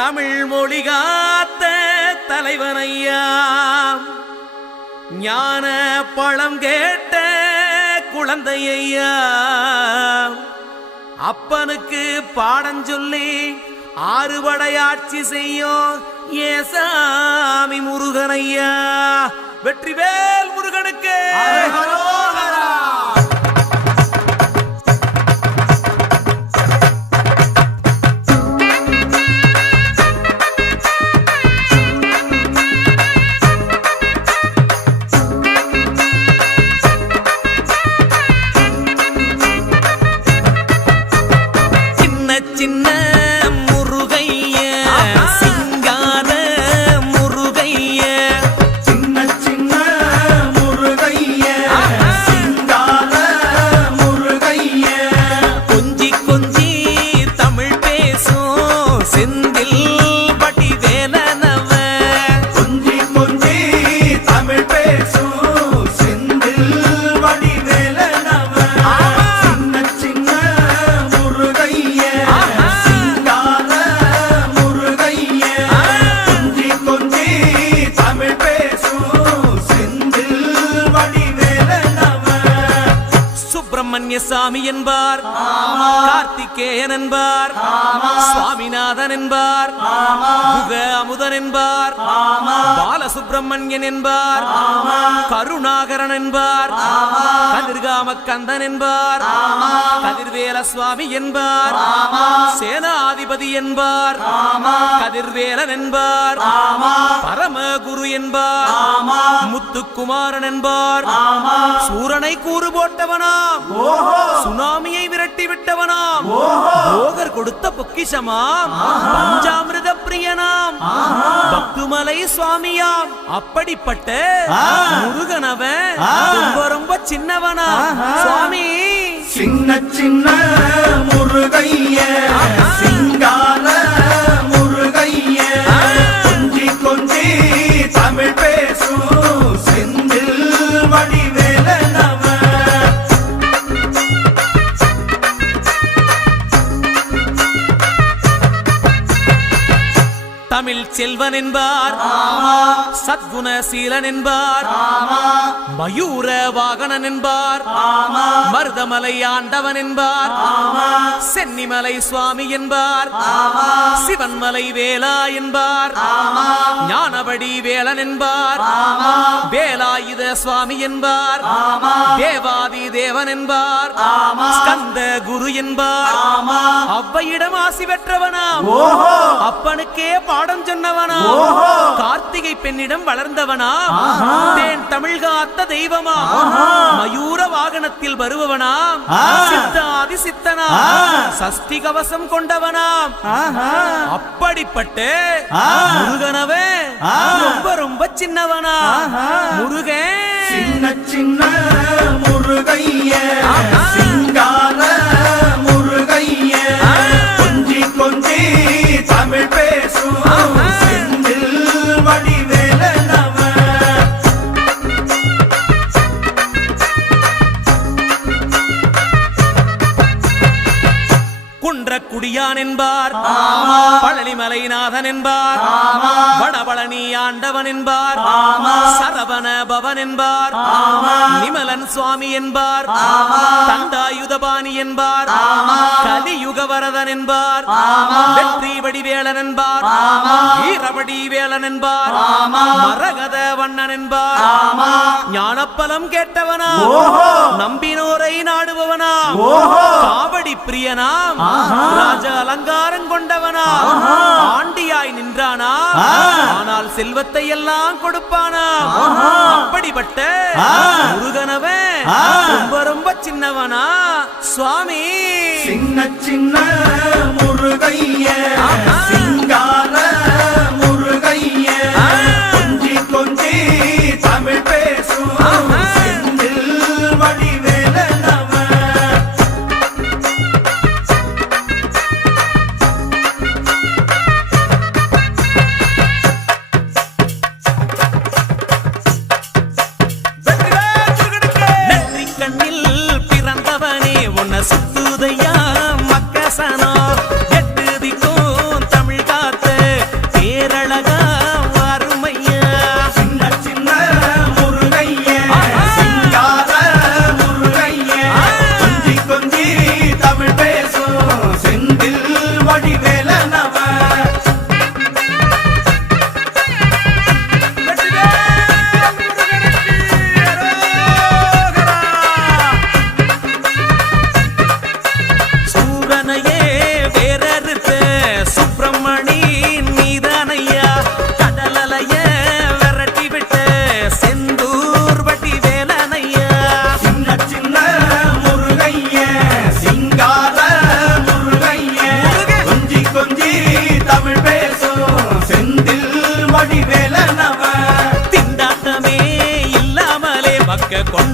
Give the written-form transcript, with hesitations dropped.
தமிழ் மொழி காத்த தலைவனையா, ஞான பழம் கேட்ட குழந்தையா, அப்பனுக்கு பாடம் சொல்லி ஆறுபடையாட்சி செய்யும் ஏசாமி முருகனையா. வெற்றிவேல் முருகனுக்கு. சின்ன முருகைய சிங்கார முருகைய, சின்ன சின்ன முருகைய சிங்கார முருகைய, கொஞ்சி கொஞ்சி தமிழ் பேசும் செந்தில் வடிவேலனவ, கொஞ்சி கொஞ்சி தமிழ் பேசும் செந்தில் வடிவேலனவ, சின்ன சின்ன முருகைய சிங்கார முருகைய, கொஞ்சி கொஞ்சி தமிழ் பேசும் செந்தில் வடிவேலனவ. சுப்பிரமணிய சாமி என்பார், கார்த்திகேயன் என்பார், சுவாமிநாதன் என்பார், குக அமுதன் என்பார், பாலசுப்பிரமணியன் என்பார், கருணாகரன் என்பார், கதிர்காம கந்தன் என்பார், கதிர்வேல சுவாமி என்பார், சேனாதிபதி என்பார், கதிர்வேலன் என்பார், பரமகுரு என்பார், முத்துக்குமாரன் என்பார், சூரனை கூறு போட்டவனாம், சுனாமியை விரட்டி விட்டவனாம், போகர் கொடுத்த பொக்கிஷமாம், பஞ்சாமிர்த பிரியனாம், பக்துமலை சுவாமியாம். அப்படிப்பட்ட முருகனவன் ரொம்ப ரொம்ப சின்னவனா சுவாமி. சின்ன சின்ன முருகைய சிங்கார முருகைய, கொஞ்சி கொஞ்சி தமிழ் பேசும் செந்தில் வடிவேலனவ. தமிழ் செல்வன் என்பார், சத்குணசீலன் என்பார், மயூர வாகனன் என்பார், மருதமலை ஆண்டவன் என்பார், சென்னிமலை சுவாமி என்பார், சிவன்மலை வேலா என்பார், ஞானவடி வேலன் என்பார், வேலாயுத சுவாமி என்பார், தேவாதி தேவன் என்பார், ஸ்கந்த குரு என்பார், அவ்வையிடம் ஆசி பெற்றவனாம், அப்பனுக்கே பாடம் சொன்னவனா, கார்த்திகை பெண்ணிடம் வளர்ந்தவனா, தேன் தமிழ் காத்த தெய்வமா, மயூர வாகனத்தில் வருபவனாம், சித்தாதி சித்தனா, சஷ்டி கவசம் கொண்டவனாம். அப்படிப்பட்ட முருகனவே ரொம்ப ரொம்ப சின்னவனா முருகன். சின்ன சின்ன முருகைய சிங்கார முருகைய, கொஞ்சி கொஞ்சி தமிழ் பேசும் செந்தில் வடிவேலனவ. குன்றக்குடியான் என்பார், பழனிமலைநாதன் என்பார், வடபழனி ஆண்டவன் என்பார், சரவண பவன் என்பார், நிமலன் சுவாமி என்பார், தண்டாயுதபாணி என்பார், கலியுகவரதன் என்பார், வெற்றி வடிவேலன் என்பார், வீரவடி வேலன் என்பார், மரகத வண்ணன் என்பார், ஞானப்பலம் கேட்டவனா, நம்பினோரை நாடுபவனா, காவடி பிரியனாம், ராஜ அலங்காரம் கொண்டவனா, ஆண்டியாய் நின்றானா, ஆனால் செல்வத்தை எல்லாம் கொடுப்பானா. அப்படிப்பட்ட முருகனவன் ரொம்ப ரொம்ப சின்னவனா சுவாமி. சின்ன சின்ன முருகைய சிங்கார முருகைய, கொஞ்சி கொஞ்சி தமிழ் பேசும் செந்தில் வடிவேலனவ. நன்றி கண்ணில் பிறந்தவனே உன்னை சுத்துதையா மக்கசனா, எட்டு திக்கும் தமிழ் காத்த கொக்க கொண்ட